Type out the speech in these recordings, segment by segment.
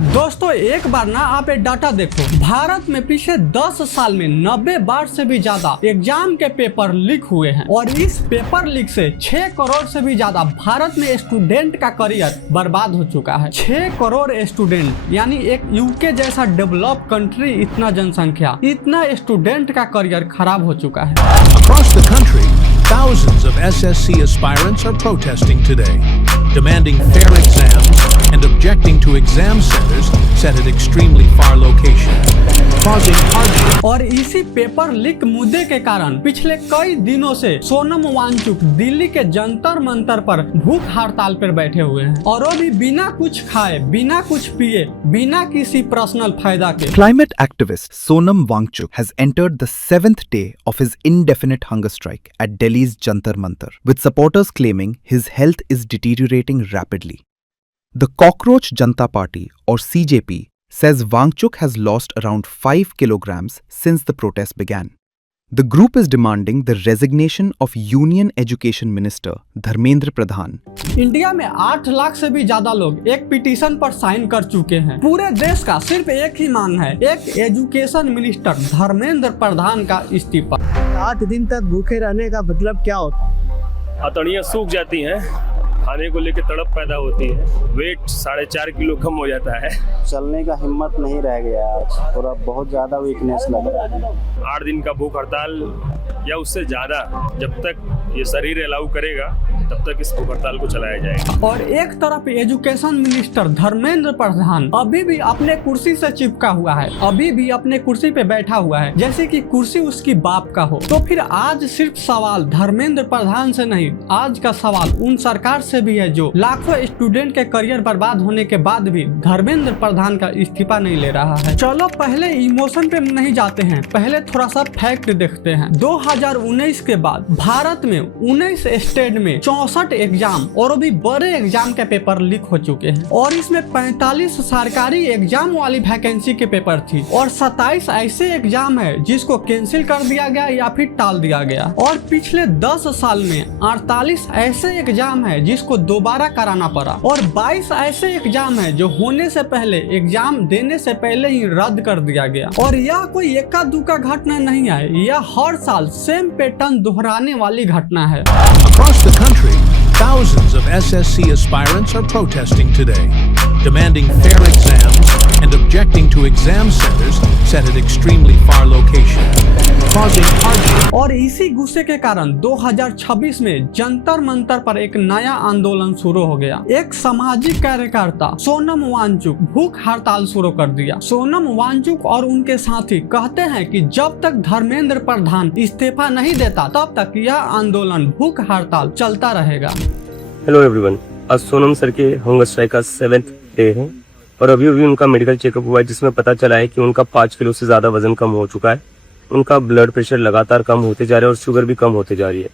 दोस्तों एक बार ना आप एक डाटा देखो, भारत में पिछले 10 साल में 90 बार से भी ज्यादा एग्जाम के पेपर लीक हुए हैं और इस पेपर लीक से 6 करोड़ से भी ज्यादा भारत में स्टूडेंट का करियर बर्बाद हो चुका है। 6 करोड़ स्टूडेंट, यानी एक यूके जैसा डेवलप कंट्री, इतना जनसंख्या, इतना स्टूडेंट का करियर खराब हो चुका है। Across the country, thousands of SSC aspirants are protesting today, demanding fair exams and objecting to exam centers set at extremely far locations, causing hardship. और इसी पेपर लीक मुद्दे के कारण पिछले कई दिनों से सोनम वांगचुक दिल्ली के जंतर मंतर पर भूख हड़ताल पर बैठे हुए हैं और वो भी बिना कुछ खाए, बिना कुछ पिए, बिना किसी पर्सनल फायदा के। Climate activist Sonam Wangchuk has entered the 7th day of his indefinite hunger strike at Delhi's Jantar Mantar, with supporters claiming his health is deteriorating rapidly. The Cockroach Janta Party, or CJP, says Wangchuk has lost around 5 kilograms since the protest began. The group is demanding the resignation of Union Education Minister Dharmendra Pradhan. India में 8 लाख से भी ज्यादा लोग एक petition पर sign कर चुके हैं। पूरे देश का सिर्फ एक ही मांग है, एक एजुकेशन मिनिस्टर धर्मेंद्र प्रधान का इस्तीफा। 8 दिन तक भूखे रहने का मतलब क्या होता है? हथौड़ियाँ सूख जाती हैं, खाने को लेकर तड़प पैदा होती है, वेट 4.5 किलो कम हो जाता है, चलने का हिम्मत नहीं रह गया आज और अब बहुत ज़्यादा वीकनेस लग रहा है। 8 दिन का भूख हड़ताल या उससे ज़्यादा, जब तक ये शरीर अलाउ करेगा तब तक इस भूख हड़ताल को चलाया जाएगा। और एक तरफ एजुकेशन मिनिस्टर धर्मेंद्र प्रधान अभी भी अपने कुर्सी से चिपका हुआ है, अभी भी अपने कुर्सी पे बैठा हुआ है जैसे कि कुर्सी उसकी बाप का हो। तो फिर आज सिर्फ सवाल धर्मेंद्र प्रधान से नहीं, आज का सवाल उन सरकार से भी है जो लाखों स्टूडेंट के करियर बर्बाद होने के बाद भी धर्मेंद्र प्रधान का इस्तीफा नहीं ले रहा है। चलो पहले इमोशन पे नहीं जाते हैं, पहले थोड़ा सा फैक्ट देखते हैं। 2019 के बाद भारत में 19 स्टेट में 64 एग्जाम और भी बड़े एग्जाम के पेपर लीक हो चुके हैं और इसमें 45 सरकारी एग्जाम वाली वैकेंसी के पेपर थी और 27 ऐसे एग्जाम है जिसको कैंसिल कर दिया गया या फिर टाल दिया गया। और पिछले 10 साल में 48 ऐसे एग्जाम है जिसको दोबारा कराना पड़ा और 22 ऐसे एग्जाम है जो होने से पहले, एग्जाम देने से पहले ही रद्द कर दिया गया। और यह कोई एका दुका घटना नहीं है, यह हर साल सेम पैटर्न दोहराने वाली घटना है। Across the country, thousands of SSC aspirants are protesting today, demanding fair exams and objecting to exam centers set at extremely far locations, causing hardship. और इसी गुस्से के कारण 2026 में जंतर मंतर पर एक नया आंदोलन शुरू हो गया। एक सामाजिक कार्यकर्ता सोनम वांगचुक भूख हड़ताल शुरू कर दिया। सोनम वांगचुक और उनके साथी कहते हैं कि जब तक धर्मेंद्र प्रधान इस्तीफा नहीं देता तब तक यह आंदोलन भूख हड़ताल चलता रहेगा। हेलो एवरीवन, आज सोनम सर के हंगर स्ट्राइक का 7th डे है और अभी उनका मेडिकल चेकअप हुआ है जिसमें पता चला है कि उनका 5 किलो से ज्यादा वजन कम हो चुका है। उनका ब्लड प्रेशर लगातार कम होते जा रहा है और शुगर भी कम होते जा रही है।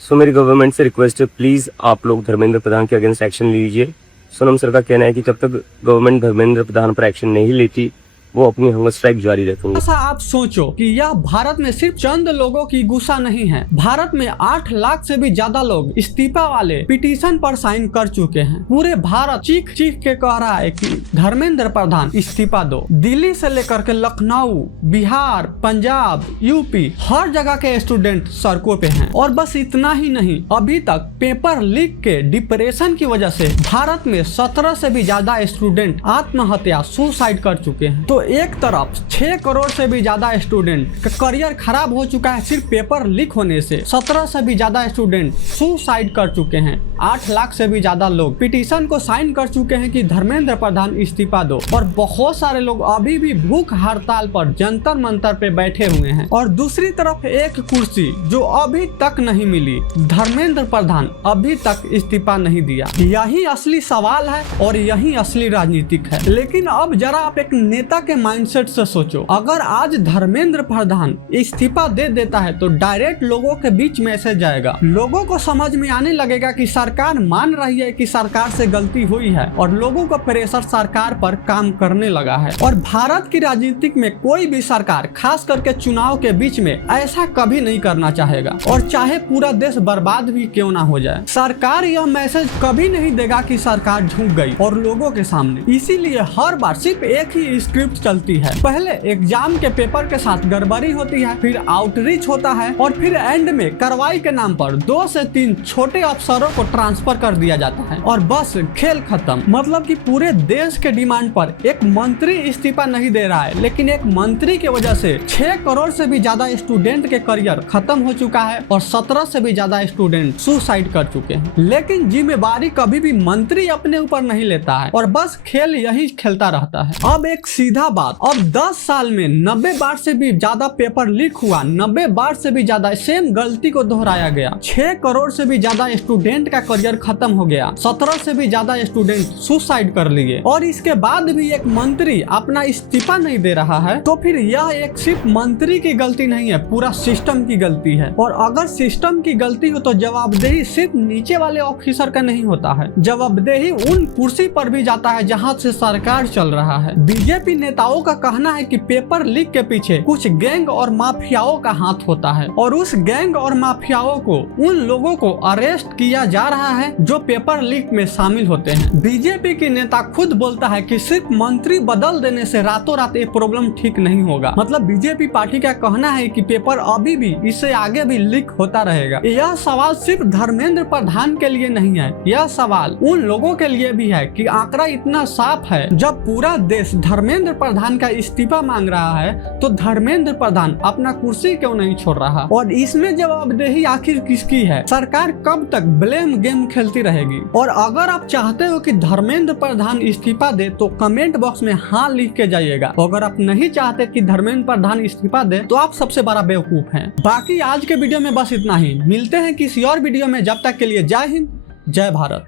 सो मेरी गवर्नमेंट से रिक्वेस्ट है, प्लीज आप लोग धर्मेंद्र प्रधान के अगेंस्ट एक्शन लीजिए। सोनम सर का कहना है कि जब तक गवर्नमेंट धर्मेंद्र प्रधान पर एक्शन नहीं लेती वो अपनी हंगर स्ट्राइक जारी रखेंगे। ऐसा आप सोचो कि यह भारत में सिर्फ चंद लोगों की गुस्सा नहीं है, भारत में 8 लाख से भी ज्यादा लोग इस्तीफा वाले पिटीशन पर साइन कर चुके हैं। पूरे भारत चीख चीख के कह रहा है कि धर्मेंद्र प्रधान इस्तीफा दो। दिल्ली से लेकर के लखनऊ, बिहार, पंजाब, यूपी, हर जगह के स्टूडेंट सड़कों पे हैं। और बस इतना ही नहीं, अभी तक पेपर लीक के डिप्रेशन की वजह से भारत में 17 से भी ज्यादा स्टूडेंट आत्महत्या, सुसाइड कर चुके हैं। तो एक तरफ 6 करोड़ से भी ज्यादा स्टूडेंट का करियर खराब हो चुका है सिर्फ पेपर लीक होने से। 17 से भी ज्यादा स्टूडेंट सुसाइड कर चुके हैं। 8 लाख से भी ज्यादा लोग पिटीशन को साइन कर चुके हैं कि धर्मेंद्र प्रधान इस्तीफा दो। और बहुत सारे लोग अभी भी भूख हड़ताल पर जंतर मंतर पे बैठे हुए हैं। और दूसरी तरफ एक कुर्सी जो अभी तक नहीं मिली, धर्मेंद्र प्रधान अभी तक इस्तीफा नहीं दिया। यही असली सवाल है और यही असली राजनीतिक है। लेकिन अब जरा आप एक नेता के के माइंडसेट से सोचो, अगर आज धर्मेंद्र प्रधान इस्तीफा दे देता है तो डायरेक्ट लोगों के बीच मैसेज जाएगा, लोगों को समझ में आने लगेगा कि सरकार मान रही है कि सरकार से गलती हुई है और लोगों का प्रेशर सरकार पर काम करने लगा है। और भारत की राजनीति में कोई भी सरकार, खास करके चुनाव के बीच में, ऐसा कभी नहीं करना चाहेगा, और चाहे पूरा देश बर्बाद भी क्यों ना हो जाए। सरकार यह मैसेज कभी नहीं देगा कि सरकार झुक गई और लोगों के सामने, इसीलिए हर बार सिर्फ एक ही स्क्रिप्ट चलती है। पहले एग्जाम के पेपर के साथ गड़बड़ी होती है, फिर आउटरीच होता है और फिर एंड में कार्रवाई के नाम पर 2 से 3 छोटे अफसरों को ट्रांसफर कर दिया जाता है और बस खेल खत्म। मतलब कि पूरे देश के डिमांड पर एक मंत्री इस्तीफा नहीं दे रहा है, लेकिन एक मंत्री की वजह से 6 करोड़ से भी ज्यादा स्टूडेंट के करियर खत्म हो चुका है और 17 से भी ज्यादा स्टूडेंट सुसाइड कर चुके हैं। लेकिन जिम्मेवारी कभी भी मंत्री अपने ऊपर नहीं लेता है और बस खेल यही खेलता रहता है। अब एक सीधा बात, अब 10 साल में 90 बार से भी ज्यादा पेपर लीक हुआ, 90 बार से भी ज्यादा सेम गलती को दोहराया गया, 6 करोड़ से भी ज्यादा स्टूडेंट का करियर खत्म हो गया, 17 से भी ज्यादा स्टूडेंट सुसाइड कर लिए, और इसके बाद भी एक मंत्री अपना इस्तीफा नहीं दे रहा है, तो फिर यह एक सिर्फ मंत्री की गलती नहीं है, पूरा सिस्टम की गलती है। और अगर सिस्टम की गलती हो तो जवाबदेही सिर्फ नीचे वाले ऑफिसर का नहीं होता है, जवाबदेही उन कुर्सी पर भी जाता है जहां से सरकार चल रहा है। बीजेपी नेताओं का कहना है कि पेपर लीक के पीछे कुछ गैंग और माफियाओं का हाथ होता है और उस गैंग और माफियाओं को, उन लोगों को अरेस्ट किया जा रहा है जो पेपर लीक में शामिल होते हैं। बीजेपी के नेता खुद बोलता है कि सिर्फ मंत्री बदल देने से रातों रात ये प्रॉब्लम ठीक नहीं होगा। मतलब बीजेपी पार्टी का कहना है कि पेपर अभी भी, इससे आगे भी लीक होता रहेगा। यह सवाल सिर्फ धर्मेंद्र प्रधान के लिए नहीं है, यह सवाल उन लोगों के लिए भी है कि आंकड़ा इतना साफ है, जब पूरा देश धर्मेंद्र प्रधान का इस्तीफा मांग रहा है तो धर्मेंद्र प्रधान अपना कुर्सी क्यों नहीं छोड़ रहा। और इसमें जवाबदेही आखिर किसकी है? सरकार कब तक ब्लेम गेम खेलती रहेगी? और अगर आप चाहते हो कि धर्मेंद्र प्रधान इस्तीफा दे तो कमेंट बॉक्स में हाँ लिख के जाइएगा। अगर आप नहीं चाहते कि धर्मेंद्र प्रधान इस्तीफा दे तो आप सबसे बड़ा बेवकूफ हैं। बाकी आज के वीडियो में बस इतना ही, मिलते हैं किसी और वीडियो में, जब तक के लिए जय हिंद, जय भारत।